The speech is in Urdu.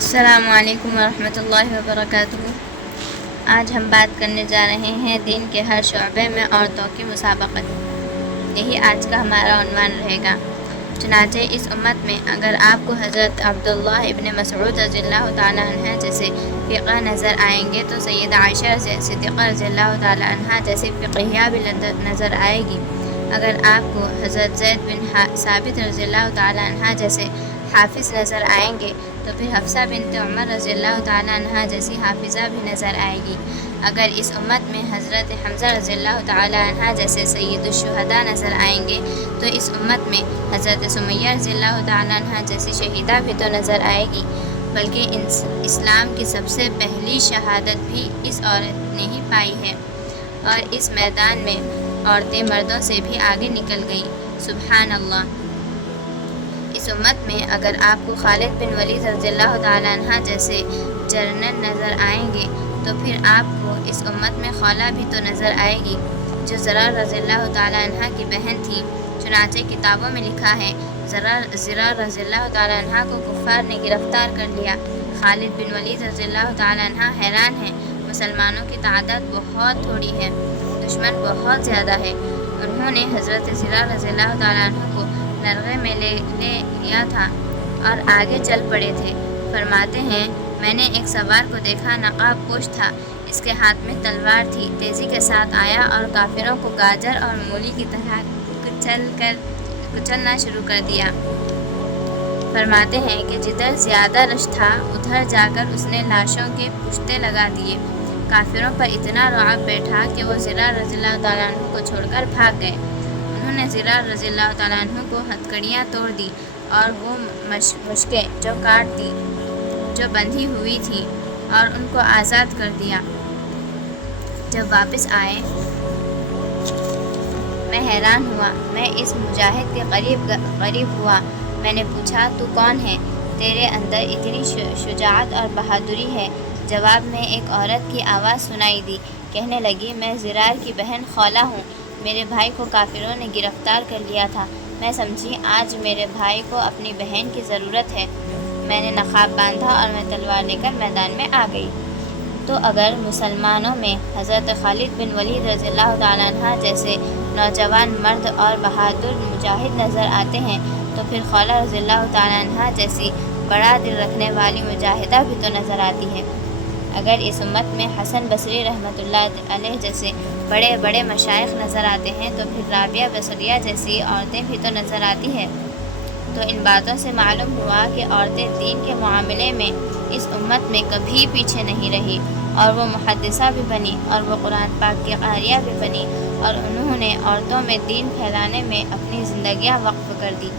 السلام علیکم ورحمۃ اللہ وبرکاتہ۔ آج ہم بات کرنے جا رہے ہیں دین کے ہر شعبے میں عورتوں کی مسابقت۔ یہی آج کا ہمارا عنوان رہے گا۔ چنانچہ اس امت میں اگر آپ کو حضرت عبداللہ ابن مسعود رضی اللہ تعالیٰ عنہ جیسے فقہ نظر آئیں گے تو سیدہ عائشہ صدیقہ رضی اللہ تعالیٰ عنہ جیسے فقیہ بھی نظر آئے گی۔ اگر آپ کو حضرت زید بن ثابت رضی اللہ تعالیٰ عنہ جیسے حافظ نظر آئیں گے تو پھر حفصہ بنت عمر رضی اللہ تعالیٰ عنہ جیسی حافظہ بھی نظر آئے گی۔ اگر اس امت میں حضرت حمزہ رضی اللہ تعالیٰ عنہ جیسے سید الشہداء نظر آئیں گے تو اس امت میں حضرت سمیہ رضی اللہ تعالیٰ عنہ جیسی شہیدہ بھی تو نظر آئے گی، بلکہ اسلام کی سب سے پہلی شہادت بھی اس عورت نے ہی پائی ہے، اور اس میدان میں عورتیں مردوں سے بھی آگے نکل گئیں۔ سبحان اللہ۔ اس امت میں اگر آپ کو خالد بن ولید رضی اللہ تعالیٰ عنہ جیسے جنرل نظر آئیں گے تو پھر آپ کو اس امت میں خولہ بھی تو نظر آئے گی جو زرار رضی اللہ تعالیٰ عنہ کی بہن تھی۔ چنانچہ کتابوں میں لکھا ہے زرار رضی اللہ تعالیٰ عنہ کو کفار نے گرفتار کر لیا۔ خالد بن ولید رضی اللہ تعالیٰ عنہ حیران ہیں، مسلمانوں کی تعداد بہت تھوڑی ہے، دشمن بہت زیادہ ہے۔ انہوں نے حضرت زرار رضی اللہ تعالیٰ عنہ کو نرغے میں لے لیا تھا اور آگے چل پڑے تھے۔ فرماتے ہیں میں نے ایک سوار کو دیکھا، نقاب پوش تھا، اس کے ہاتھ میں تلوار تھی، تیزی کے ساتھ آیا اور کافروں کو گاجر اور مولی کی طرح کچلنا شروع کر دیا۔ فرماتے ہیں کہ جدھر زیادہ رش تھا ادھر جا کر اس نے لاشوں کے پشتے لگا دیے۔ کافروں پر اتنا رعب بیٹھا کہ وہ زرار رضی اللہ تعالیٰ عنہ کو چھوڑ کر بھاگ گئے۔ انہوں نے زرار رضی اللہ تعالیٰ عنہ کو ہتھکڑیاں توڑ دی اور وہ مشکیں جو کاٹ دی جو بندھی ہوئی تھی اور ان کو آزاد کر دیا۔ جب واپس آئے میں حیران ہوا، میں اس مجاہد کے قریب ہوا، میں نے پوچھا تو کون ہے؟ تیرے اندر اتنی شجاعت اور بہادری ہے؟ جواب میں ایک عورت کی آواز سنائی دی، کہنے لگی میں زرار کی بہن خولہ ہوں، میرے بھائی کو کافروں نے گرفتار کر لیا تھا، میں سمجھی آج میرے بھائی کو اپنی بہن کی ضرورت ہے، میں نے نقاب باندھا اور میں تلوار لے کر میدان میں آ گئی۔ تو اگر مسلمانوں میں حضرت خالد بن ولید رضی اللہ تعالیٰ عنہ جیسے نوجوان مرد اور بہادر مجاہد نظر آتے ہیں تو پھر خولہ رضی اللہ تعالیٰ عنہ جیسی بڑا دل رکھنے والی مجاہدہ بھی تو نظر آتی ہے۔ اگر اس امت میں حسن بصری رحمۃ اللہ علیہ جیسے بڑے بڑے مشائخ نظر آتے ہیں تو پھر رابعہ بصریہ جیسی عورتیں بھی تو نظر آتی ہیں۔ تو ان باتوں سے معلوم ہوا کہ عورتیں دین کے معاملے میں اس امت میں کبھی پیچھے نہیں رہی، اور وہ محدثہ بھی بنی اور وہ قرآن پاک کی قاریہ بھی بنی، اور انہوں نے عورتوں میں دین پھیلانے میں اپنی زندگیاں وقف کر دی۔